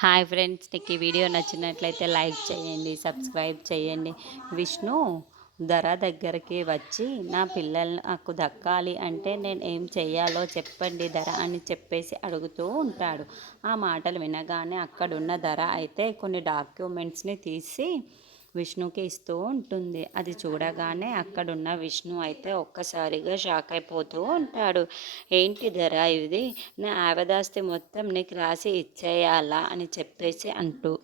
Hi friends, నీకు ఈ video నచ్చినట్లయితే లైక్ చేయండి, సబ్స్క్రైబ్ చేయండి. విష్ణు ధర దగ్గరికి వచ్చి నా పిల్లలు నాకు దక్కాలి అంటే నేను ఏం చెయ్యాలో చెప్పండి ధర అని చెప్పేసి అడుగుతూ ఉంటాడు. ఆ మాటలు వినగానే అక్కడున్న ధర అయితే కొన్ని డాక్యుమెంట్స్ని తీసి విష్ణుకి ఇస్తూ ఉంటుంది. అది చూడగానే అక్కడున్న విష్ణు అయితే ఒక్కసారిగా షాక్ అయిపోతూ ఉంటాడు. ఏంటి ధర ఇది, నా ఆవదాస్తి మొత్తం నీకు రాసి ఇచ్చేయాలా అని చెప్పేసి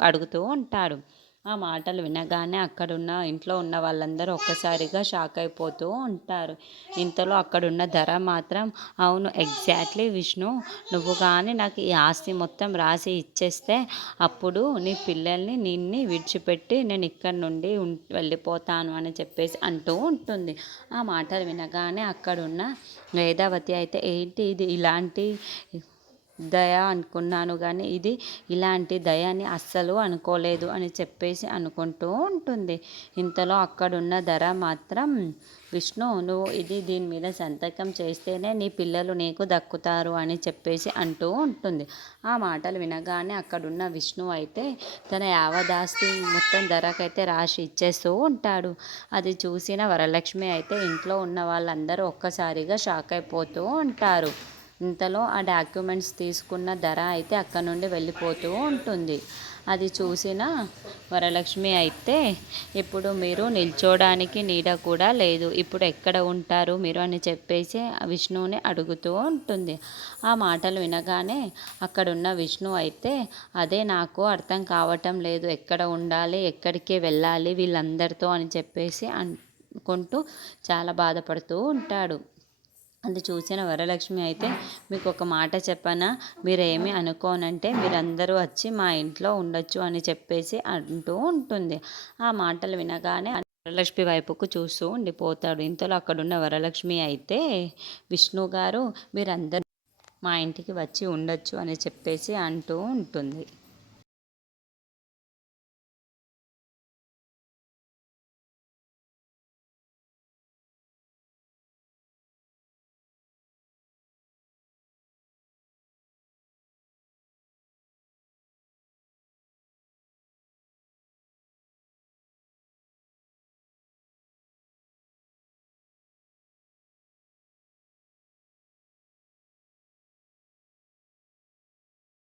అడుగుతూ ఉంటాడు. ఆ మాటలు వినగానే అక్కడున్న ఇంట్లో ఉన్న వాళ్ళందరూ ఒక్కసారిగా షాక్ అయిపోతూ ఉంటారు. ఇంతలో అక్కడున్న ధర మాత్రం, అవును ఎగ్జాక్ట్లీ విష్ణు, నువ్వు కానీ నాకు ఈ ఆస్తి మొత్తం రాసి ఇచ్చేస్తే అప్పుడు నీ పిల్లల్ని నిన్ని విడిచిపెట్టి నేను ఇక్కడ నుండి వెళ్ళిపోతాను అని చెప్పేసి అంటూ ఉంటుంది. ఆ మాటలు వినగానే అక్కడున్న వేదావతి అయితే, ఏంటి ఇది ఇలాంటి దయ అనుకున్నాను కానీ ఇది ఇలాంటి దయని అస్సలు అనుకోలేదు అని చెప్పేసి అనుకుంటూ ఉంటుంది. ఇంతలో అక్కడున్న ధర మాత్రం, విష్ణు నువ్వు దీని మీద సంతకం చేస్తేనే నీ పిల్లలు నీకు దక్కుతారు అని చెప్పేసి అంటూ ఉంటుంది. ఆ మాటలు వినగానే అక్కడున్న విష్ణు అయితే తన యావదాస్తి మొత్తం ధరకైతే రాసి ఇచ్చేస్తూ ఉంటాడు. అది చూసిన వరలక్ష్మి అయితే ఇంట్లో ఉన్న వాళ్ళందరూ ఒక్కసారిగా షాక్ అయిపోతూ ఉంటారు. ఇంతలో ఆ డాక్యుమెంట్స్ తీసుకున్న ధర అయితే అక్కడ నుండి వెళ్ళిపోతూ ఉంటుంది. అది చూసిన వరలక్ష్మి అయితే, ఇప్పుడు మీరు నిల్చోడానికి నీడ కూడా లేదు, ఇప్పుడు ఎక్కడ ఉంటారు మీరు అని చెప్పేసి విష్ణువుని అడుగుతూ ఉంటుంది. ఆ మాటలు వినగానే అక్కడున్న విష్ణు అయితే, అదే నాకు అర్థం కావటం లేదు, ఎక్కడ ఉండాలి, ఎక్కడికి వెళ్ళాలి వీళ్ళందరితో అని చెప్పేసి అనుకుంటూ చాలా బాధపడుతూ ఉంటాడు. అది చూసిన వరలక్ష్మి అయితే, మీకు ఒక మాట చెప్పనా, మీరేమి అనుకోనంటే మీరందరూ వచ్చి మా ఇంట్లో ఉండొచ్చు అని చెప్పేసి అంటూ ఉంటుంది. ఆ మాటలు వినగానే వరలక్ష్మి వైపుకు చూస్తూ ఉండిపోతాడు. ఇంతలో అక్కడున్న వరలక్ష్మి అయితే, విష్ణు గారు మీరందరూ మా ఇంటికి వచ్చి ఉండొచ్చు అని చెప్పేసి అంటూ ఉంటుంది.